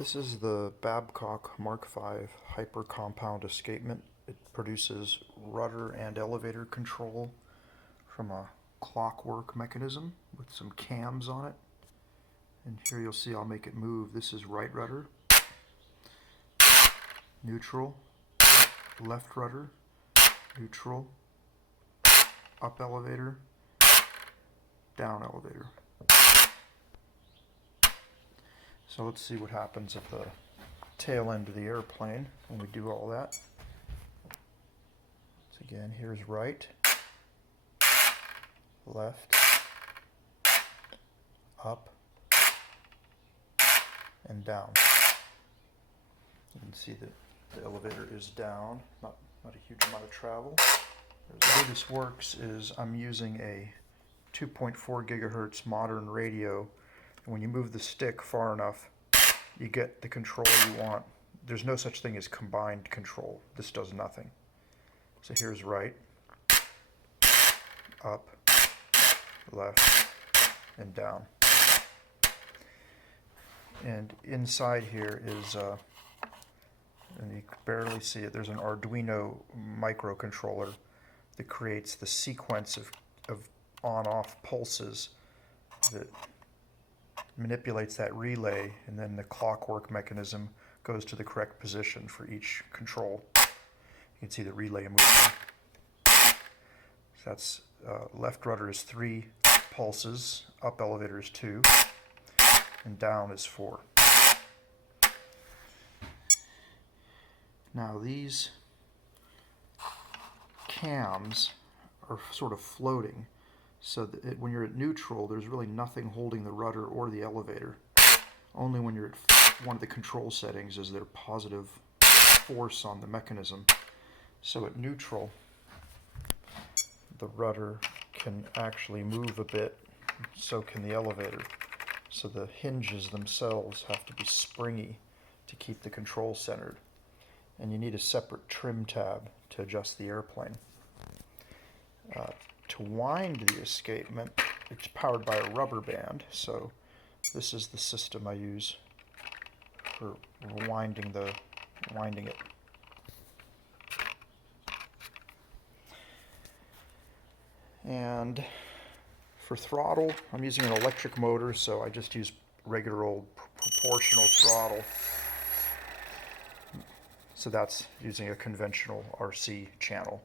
This is the Babcock Mk V Hyper Compound Escapement. It produces rudder and elevator control from a clockwork mechanism with some cams on it. And here you'll see I'll make it move. This is right rudder, neutral, left rudder, neutral, up elevator, down elevator. So let's see what happens at the tail end of the airplane when we do all that. So again, here's right, left, up, and down. You can see that the elevator is down, not a huge amount of travel. The way this works is I'm using a 2.4 gigahertz modern radio. And when you move the stick far enough, you get the control you want. There's no such thing as combined control. This does nothing. So here's right, up, left, and down. And inside here is, and you can barely see it, there's an Arduino microcontroller that creates the sequence of on-off pulses that manipulates that relay, and then the clockwork mechanism goes to the correct position for each control. You can see the relay moving. So that's left rudder is 3 pulses, up elevator is 2, and down is 4. Now these cams are sort of floating, so that when you're at neutral, there's really nothing holding the rudder or the elevator. Only when you're at one of the control settings is there positive force on the mechanism. So at neutral, the rudder can actually move a bit, so can the elevator. So the hinges themselves have to be springy to keep the control centered. And you need a separate trim tab to adjust the airplane. To wind the escapement, it's powered by a rubber band, so this is the system I use for winding it. And for throttle, I'm using an electric motor, so I just use regular old proportional throttle. So that's using a conventional RC channel.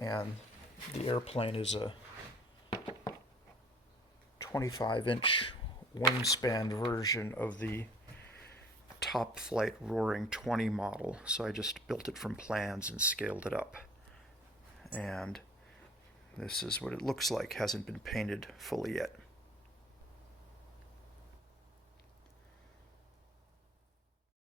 And the airplane is a 25-inch wingspan version of the Top Flight Roaring 20 model. So I just built it from plans and scaled it up. And this is what it looks like. Hasn't been painted fully yet.